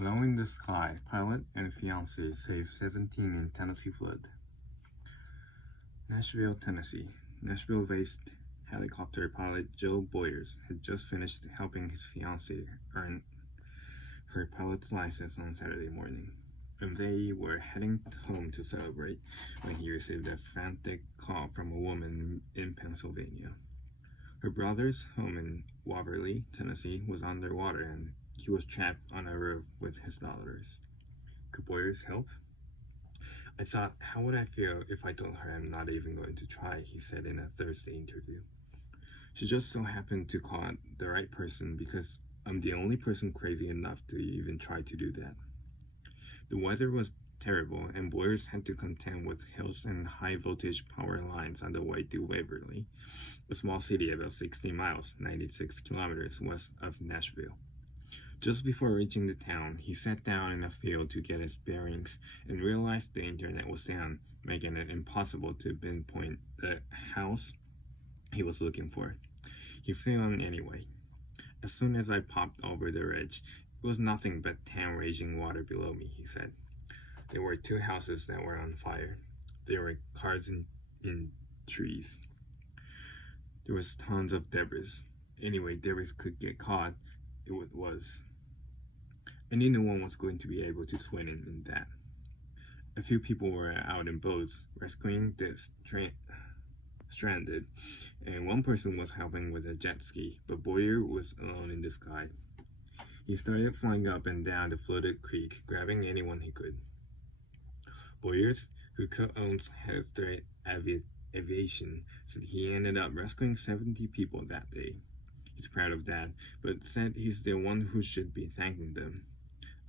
Low in the sky, pilot and fiancé save 17 in Tennessee flood. Nashville, Tennessee. Nashville-based helicopter pilot Joe Boyers had just finished helping his fiancée earn her pilot's license on Saturday morning, and they were heading home to celebrate when he received a frantic call from a woman in Pennsylvania. Her brother's home in Waverly, Tennessee was underwater, and he was trapped on a roof with his daughters. Could Boyers help? I thought, how would I feel if I told her I'm not even going to try, he said in a Thursday interview. She just so happened to call the right person because I'm the only person crazy enough to even try to do that. The weather was terrible, and Boyers had to contend with hills and high-voltage power lines on the way to Waverly, a small city about 60 miles, 96 kilometers west of Nashville. Just before reaching the town, he sat down in a field to get his bearings and realized the internet was down, making it impossible to pinpoint the house he was looking for. He flew on anyway. As soon as I popped over the ridge, it was nothing but town raging water below me, he said. There were 2 houses that were on fire. There were cars in trees. There was tons of debris. Anyway, debris could get caught. It was. I knew no one was going to be able to swim in that. A few people were out in boats rescuing the stranded, and one person was helping with a jet ski, but Boyer was alone in the sky. He started flying up and down the flooded creek, grabbing anyone he could. Boyers, who co-owns Headstart Aviation, said he ended up rescuing 70 people that day. He's proud of that, but said he's the one who should be thanking them.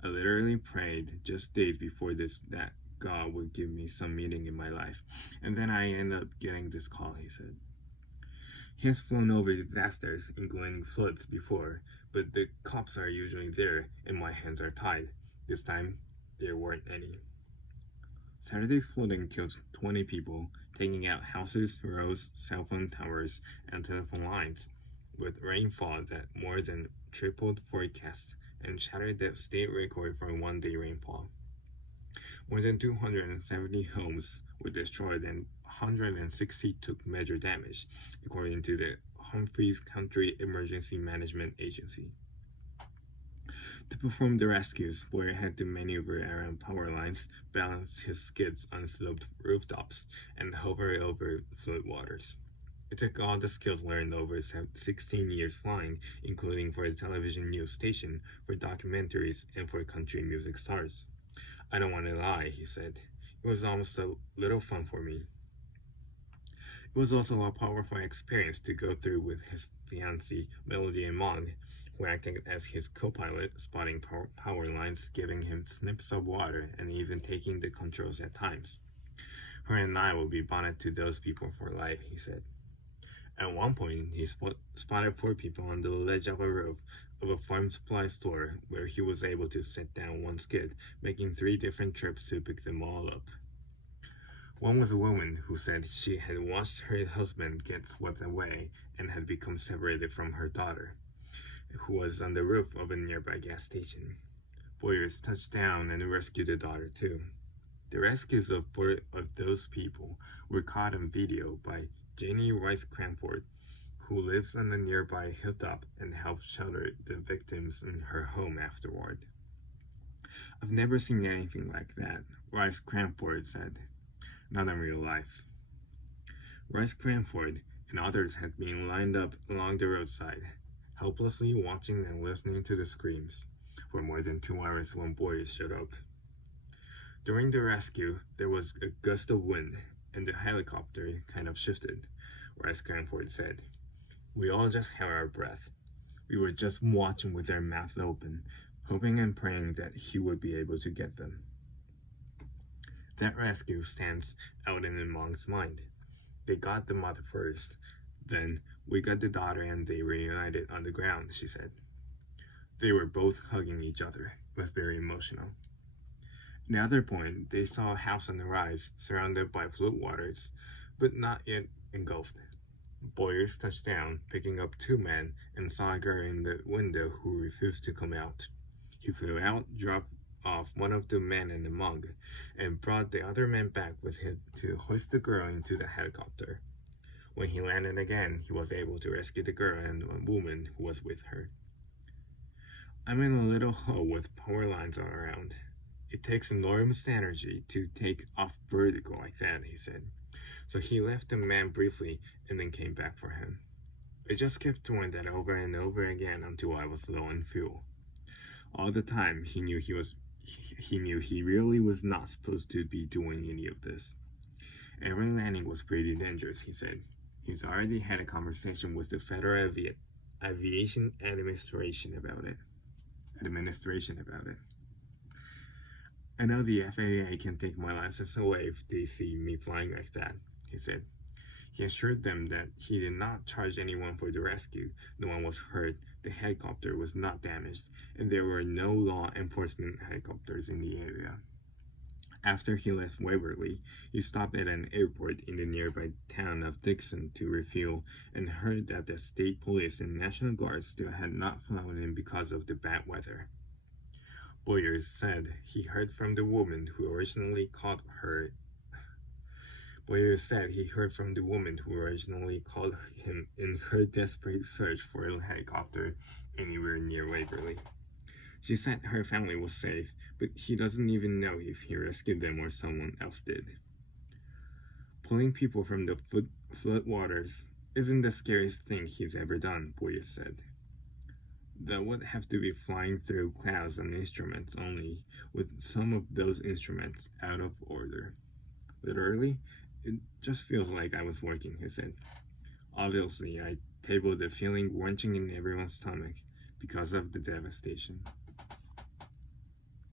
I literally prayed just days before that God would give me some meaning in my life, and then I ended up getting this call, he said. He has flown over disasters, including floods, before, but the cops are usually there, and my hands are tied. This time, there weren't any. Saturday's flooding killed 20 people, taking out houses, roads, cell phone towers, and telephone lines, with rainfall that more than tripled forecasts and shattered the state record for one-day rainfall. More than 270 homes were destroyed and 160 took major damage, according to the Humphreys County Emergency Management Agency. To perform the rescues, Boyer had to maneuver around power lines, balance his skids on sloped rooftops, and hover over floodwaters. It took all the skills learned over 16 years flying, including for a television news station, for documentaries, and for country music stars. I don't want to lie, he said. It was almost a little fun for me. It was also a powerful experience to go through with his fiancée, Melody Among, who acted as his co-pilot, spotting power lines, giving him snips of water, and even taking the controls at times. Her and I will be bonded to those people for life, he said. At one point, he spotted 4 people on the ledge of a roof of a farm supply store where he was able to set down one skid, making 3 different trips to pick them all up. One was a woman who said she had watched her husband get swept away and had become separated from her daughter, who was on the roof of a nearby gas station. Boyers touched down and rescued the daughter too. The rescues of 4 of those people were caught on video by Janie Rice Cranford, who lives on a nearby hilltop and helped shelter the victims in her home afterward. I've never seen anything like that, Rice Cranford said. Not in real life. Rice Cranford and others had been lined up along the roadside, helplessly watching and listening to the screams, for more than 2 hours when Boyers showed up. During the rescue, there was a gust of wind, and the helicopter kind of shifted, Rice Cranford said. We all just held our breath. We were just watching with our mouth open, hoping and praying that he would be able to get them. That rescue stands out in Among's mind. They got the mother first, then we got the daughter and they reunited on the ground, she said. They were both hugging each other. It was very emotional. Another point, they saw a house on the rise, surrounded by floodwaters, but not yet engulfed. Boyers touched down, picking up 2 men, and saw a girl in the window who refused to come out. He flew out, dropped off one of the men in the mug, and brought the other man back with him to hoist the girl into the helicopter. When he landed again, he was able to rescue the girl and a woman who was with her. I'm in a little hole with power lines all around. It takes enormous energy to take off vertical like that, he said. So he left the man briefly and then came back for him. I just kept doing that over and over again until I was low on fuel. All the time, he knew he really was not supposed to be doing any of this. Every landing was pretty dangerous, he said. He's already had a conversation with the Federal Aviation Administration about it. I know the FAA can take my license away if they see me flying like that, he said. He assured them that he did not charge anyone for the rescue. No one was hurt, the helicopter was not damaged, and there were no law enforcement helicopters in the area. After he left Waverly, he stopped at an airport in the nearby town of Dixon to refuel and heard that the state police and National Guard still had not flown in because of the bad weather. Boyer said he heard from the woman who originally called him in her desperate search for a helicopter anywhere near Waverly. She said her family was safe, but he doesn't even know if he rescued them or someone else did. Pulling people from the floodwaters isn't the scariest thing he's ever done, Boyer said. That would have to be flying through clouds on instruments only, with some of those instruments out of order. Literally, it just feels like I was working, he said. Obviously, I tabled the feeling wrenching in everyone's stomach because of the devastation.